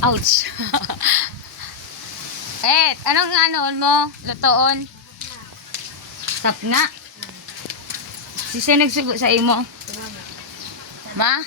Ouch. Anong anon mo? Lutoon? Tap na. Sisi nagsugo sa imo? Ma?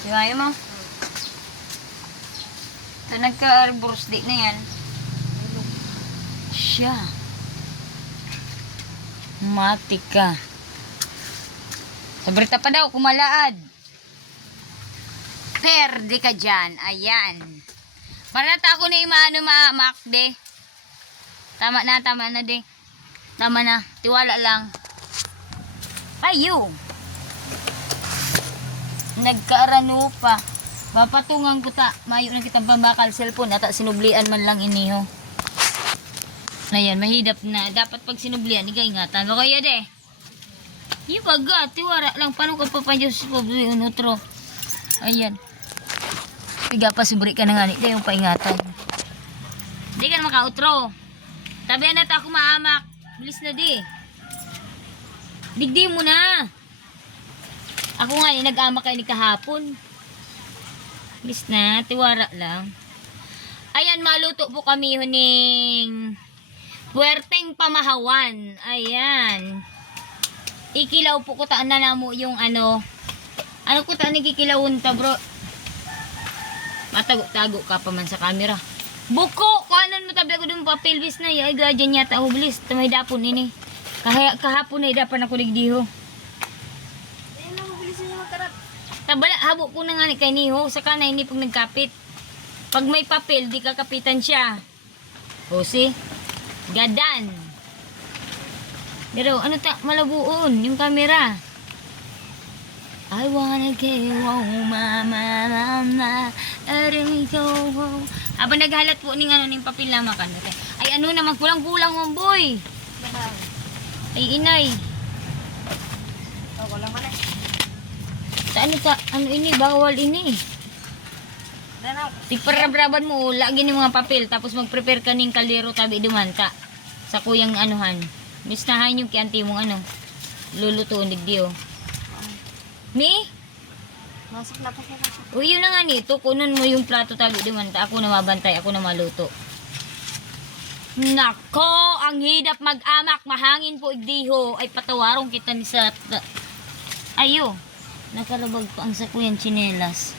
Siwayo mo? Ito nagka-birthday na yan. Siya. Matik ka. Sabrita pa daw, kumalaad. Perde ka dyan. Ayan. Para na ako na imaano makde. Tama na de. Tama na. Tiwala lang. Ayo. Nagkaarano pa. Papatungan ko ta. Mayo na kitang pambakal cellphone. Ata sinublian man lang iniho. Ayan, mahidap na. Dapat pag sinublian, ingatan mo kaya de. Yung baga, tiwara lang. Paano ka papanjos ko unutro? Ayan. Tiga pa subri ka na nga. Di yung paingatan. Di ka na makautro. Tabihan na ta ako maamak. Bilis na di. Digdi mo na. Ako nga nag-amak kayo ni kahapon. Bilis na. Tiwara lang. Ayan, maluto po kami huning puwerteng pamahawan. Ayan. Ikilaw po ko taan na namo yung ano. Ano ko taan nagkikilawon ta bro? Matago-tago ka pa man sa camera. Buko! Kuhanan mo tabi ako dun papel. Bis na. Ay, gadyan yata ako. Bilis. Tamay dapon ini. Kahapon na idapan ako nagdiho. Ayun na, mabilis niyo makarat. Tabala, habo ko na nga ni kay Niho. Saka na ini pag nagkapit. Pag may papel, di kakapitan siya. O si? Gadan. Pero ano ta, malabuon yung camera. I wanna go home, mama, mama, go home. Habang naghalat po ning ano ning papel na makan. Ay ano naman kulang-kulang mo boy. Ay inay. Oh, wala man eh. Sa ano ta, ano ini bawal ini. Danaw. Tigparabraban mo, lagi ng mga papel tapos mag-prepare ka ning kaldero tabi dumanta sa kuyang anuhan. Mistahan yung kianti mong ano. Lulutuin digdiyo. Mi? Masok na pa siya. O yun na nga nito, kunon mo yung plato tabi dumanta. Ako na mabantay, ako na maluto. Nako, ang hidap mag-amak, mahangin po igdiho. Ay patawarong kita ni sa... Ayo, nakarabag ko ang sakuyang tsinelas.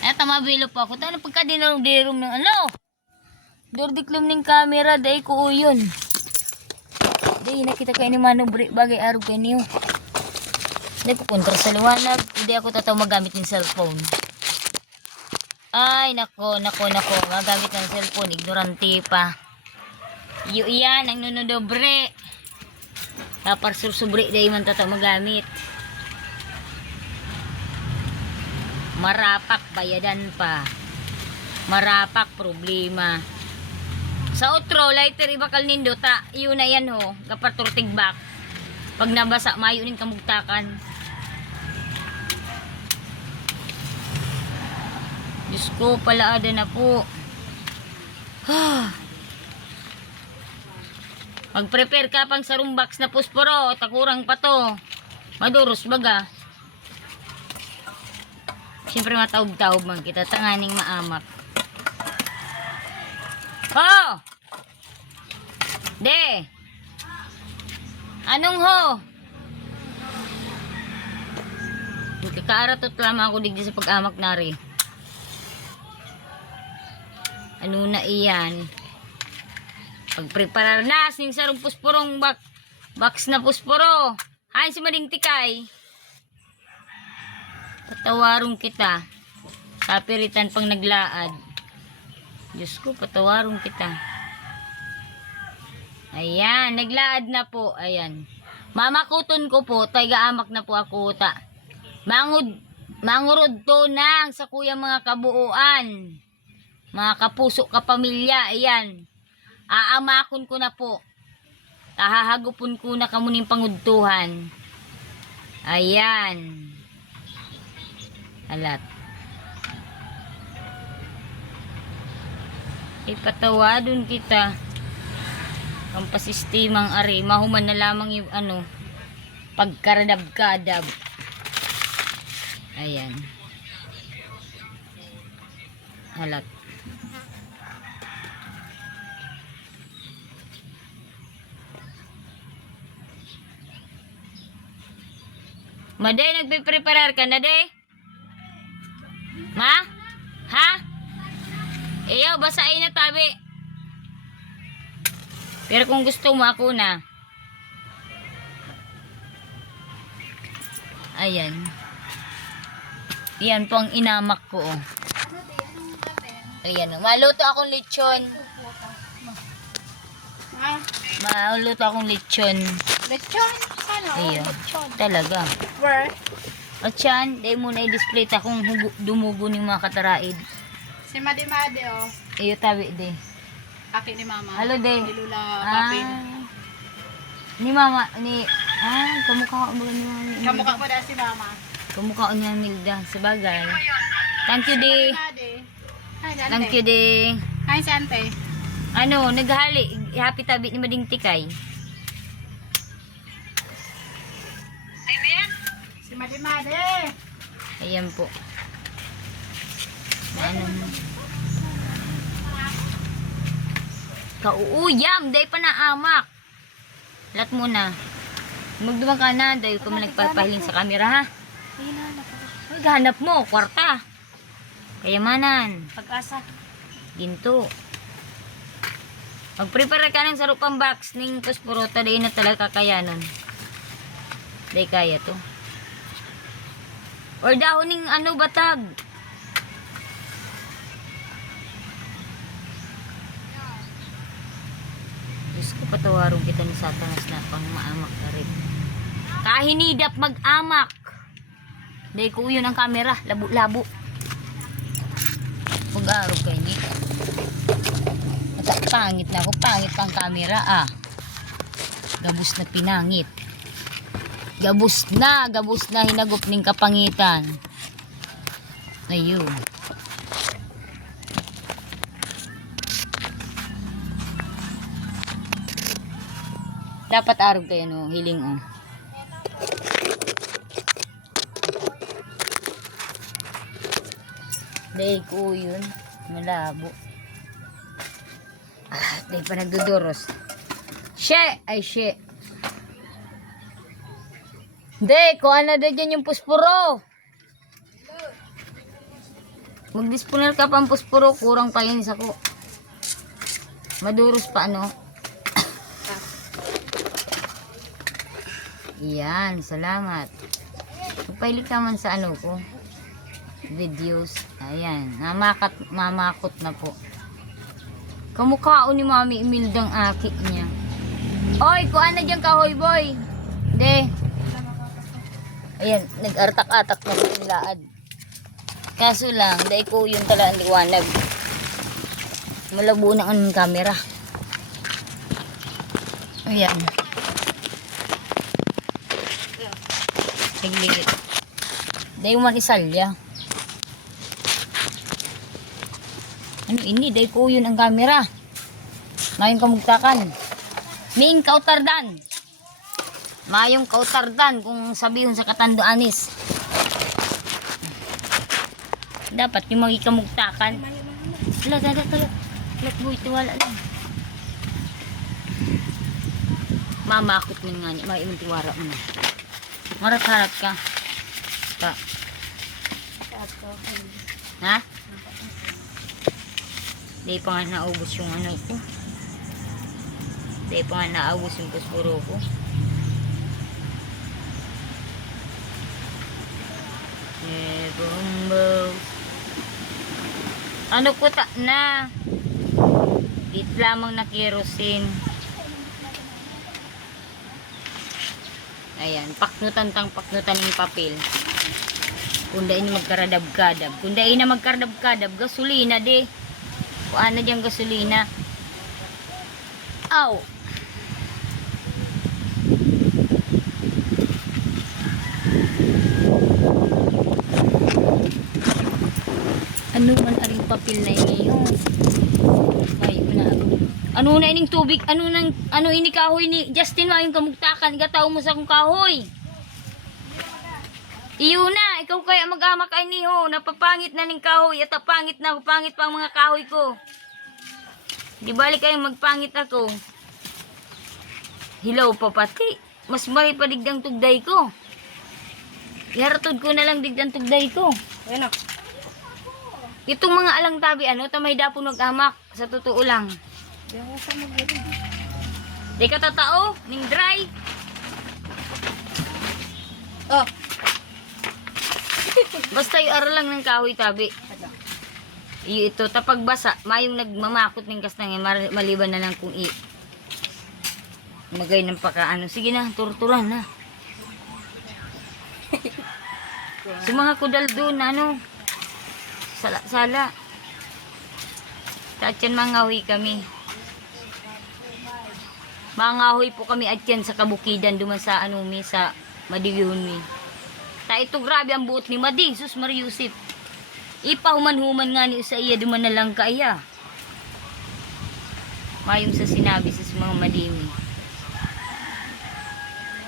Ay, tamabilo po ako. Tano pagka dinarong-dirom ng ano? Dordiklom ng camera, day ko yun. Day, nakita kayo ni Manong bagay araw kayo niyo. Hindi ko kontra sa liwanag. Hindi ako tataw magamit ng cellphone. Ay, nako. Magamit ng cellphone. Ignorante pa. Iyo iyan, ang nunodobre. Tapar sursubre, day man tataw magamit. Marapak, bayadan pa. Marapak, problema. Sa outro, lighter ibakal nindo ta. Iyon na yan ho. Kaparturtig back. Pag nabasa, mayo ning kamugtakan. Diyos ko, palaada na po. Mag-prepare ka pang sarong box na pusporo. Takurang pa to. Maduros baga. Siyempre mataob-taob man kita. Tanganing maamak. Ho! De! Anong ho? Kakaaratot lamang ako digdi sa pag-amak na rin. Ano na iyan? Pagpreparar na sing sarong pusporong box na pusporo. Hain si Mading Tikay. Patawarong kita. Kapiritan pang naglaad. Diyos ko, patawarong kita. Ayan, naglaad na po. Ayan. Mamakuton ko po. Tayga-amak na po ako ta. Mangurod to nang sa kuya mga kabuuan. Mga kapuso, kapamilya. Ayan. Aamakon ko na po. Tahahagupon ko na kamuning pangudtuhan. Ayan. Alat. Ipatawadon kita. Ang pasistimang ari. Mahuman na lamang yung ano. Pagkaradab-kadab. Ayan. Halat. Maday, nagpe-preparar ka na, day? Ma? Ha? Ayaw, basahin na tabi. Pero kung gusto mo, ako na. Ayan. Yan po ang inamak ko. Oh. Ayan. Maluto akong lechon. Maluto akong lechon. Lechon? Ano? Ayun. Lechon. Talaga. Where? At yan, dahil muna i-display ta kung dumugo ng mga kataraid. Si Madi-Madi, oh. Iyo tabi de. Aki ni Mama. Halo de. Ni Lula Ah. Papin. Ni mama, kamukha ko ba ni mama? Kamukha ko dahil si Mama. Kamukha ko niya Milda. Sabagay. Thank you de. Madi. Hi, Sante. Thank you de. Hi, Sante. Ano, naghali. Happy tabi ni Mading Tikay. Si Madi-Madi. Ayan po. Ano? Kauuyam, day pa na amak. Lat muna. Magdumang ka na, dahil ko man nagpapahiling sa camera, ha? Ay, gahanap mo, kwarta. Kayamanan. Pag-asa. Ginto. Mag-prepare ka ng sarupang box ning puspurota, dahil na talaga kakayanon. Dahil kaya to. Or dahon ning ano, batag. Diyos ko, patawarong kita ni Satanas na pang maamak na rin. Kahinidap mag-amak. Dahil ko yun ang camera. Labo-labo. Pag-araw kayo ni. Pangit na ako. Pangit pang camera, ah. Gabus na pinangit. Gabus na hinagop ning kapangitan. Ayun. Dapat arog kayo, no? Hiling, oh. Dahil ko yun. Malabo. Dahil pa nagduduros. Ay, she. Dahil, kuha na dyan yung puspuro. Mag-disponer ka pang puspuro. Kurang pa yun isa ko. Maduros pa, ano? Yan, salamat. Magpahilig naman sa ano ko. Videos. Ayan, mamakot na po. Kamukha ni Mami Imildang aki niya. Oy, kuha na dyan kahoy boy. De. Ayan, nag-artak-atak na yung laad. Kaso lang, dahil ko yung tala ang liwanag. Malabo na ang camera. Ayan. Sigligit. Dahil marisalya. Ano ini? Dahil ko yun ang camera. Mayong kamugtakan. Ming kautardan. Mayong kautardan kung sabihin sa katando anis. Dapat yung magikamugtakan. Lat boy, tiwala lang. Mamakot mo nga niya. May tiwara mo na. Marat-harat ka. Pa. Ha? Di pa nga naubos yung ano ko. Di pa nga naubos yung puspuro ko. Ano ko ta na? Git lamang na kerosene. Ayan, paknutan ng papel. Kunda ini magkaradab-kadab. Kunda ini magkaradab-kadab, gasolina de. Kuan na diyang gasolina. Aw. Ano man aring papel na ngayon? Ay, na. Ano na ining tubig? Ano ini kahoy ni Justin, mayong kamugtakan, gataw mo sa kong kahoy. Iyo na, ikaw kaya mag-ama kay niho. Napapangit na ning kahoy at pangit na pangit pa ang mga kahoy ko. Di balik kayo magpangit ako. Hilaw pa pati. Mas mali pa digdang tugday ko. Iharatod ko na lang digdang tugday ko. Ayan o. Itong mga alang tabi, tamay dapon mag-amak. Sa totoo lang. Diyan ko sa mag-irin. Di ka tatao, ning dry. Oh. Basta yung aral lang ng kahoy tabi. Ito, tapag basa, mayong nagmamakot ng kastang maliban na lang kung magay ng pakaano. Sige na, turturan na. Sa mga kudal doon, sala. Tatyan mangahoy kami. Mangahoy po kami atyan sa kabukidan duman sa sa Madigihon mi. Ta ito grabe ang buot ni Madi, sus Mariusip. Ipahuman-human nga ni sa iya duman na lang kaya. Mayong sa sinabi sa mga Madimi.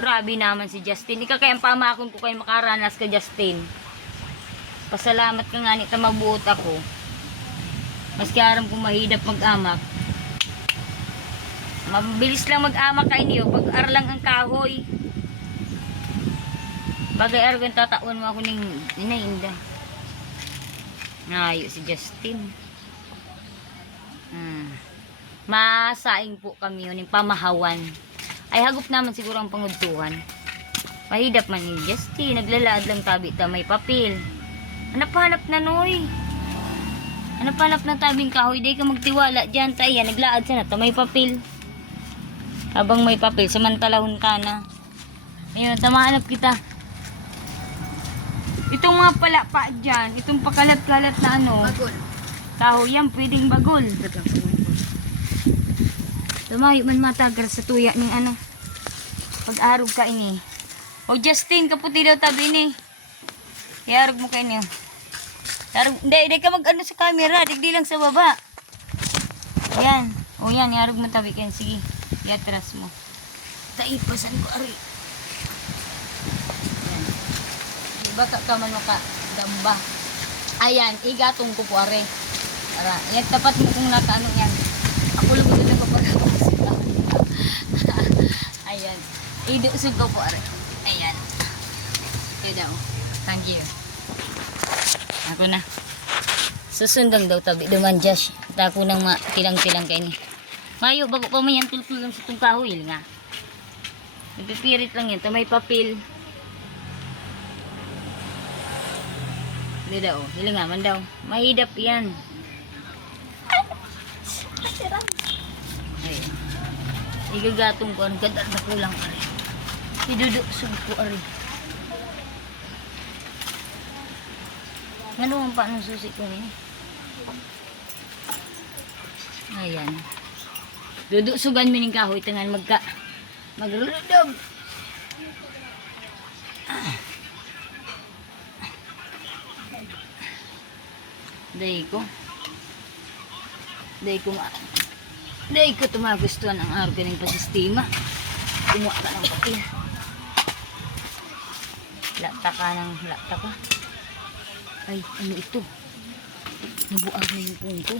Grabe naman si Justin. Ika kayang pamakon ko kayo makaranas ka Justin. Pasalamat ka nga ni mabuot ako. Maski aram kong mahidap mag-amak. Mabilis lang mag-amak kayo niyo pag arlang ang kahoy. Bagay argan tataon mo ako ning inainda. Nayo si Justin. Masaing po kami yun, pamahawan. Ay hagop naman siguro ang pangudtuhan. Mahidap man ni Justin, naglalaad lang tabi ta may papel. Hanap-hanap na noy. Hanap-hanap na tabing kahoy, di ka magtiwala dyan ta iya, naglaad sana ta may papel. Habang may papel, samantalahon ka na. Ayun, tamahanap kita. Itong mga palapa dyan, itong pakalat-kalat na Bagol. kahoy yan, pwedeng bagol. Tumayo man matagar sa tuya ning pag-arog ka ini. O Justin, kaputi daw tabi ni. Iarog mo ka ini. Hindi ka mag sa camera, digdi lang sa baba. Ayan. O yan, iarog mo tabi kayo. Sige, iatras mo. Taipasan ko, ari. Ayan. Baka ka man ka damba. Ayan, igatong ko po, ari. Ara, yan, tapat mo kung nakaano yan. Ako lang na napapagabas. Ayan. Idusog ko po, ari. Ayan. Ito daw. Thank you. Ako na. Susundang daw tabi. Duman, Josh. Tako nang tilang-tilang kayo ni. Mayo, bago pa may yan tultul lang sa itong kahoy nga. Napipirit lang yan. May papel. Hindi daw. Hilingaman daw. Mahidap yan. Ay. Igagatong ko. Ang ganda na kulang. Idudusog ko. Ari. Ano ang paano susi ko ni? Ayan. Dudusugan mo ng kahoy. Tangan magruludob. Day ko tumagustuhan ang organing pasistema. Kumuha ka ng papel. Lata ka. Ay, ano ito? Nabuang na yung punto.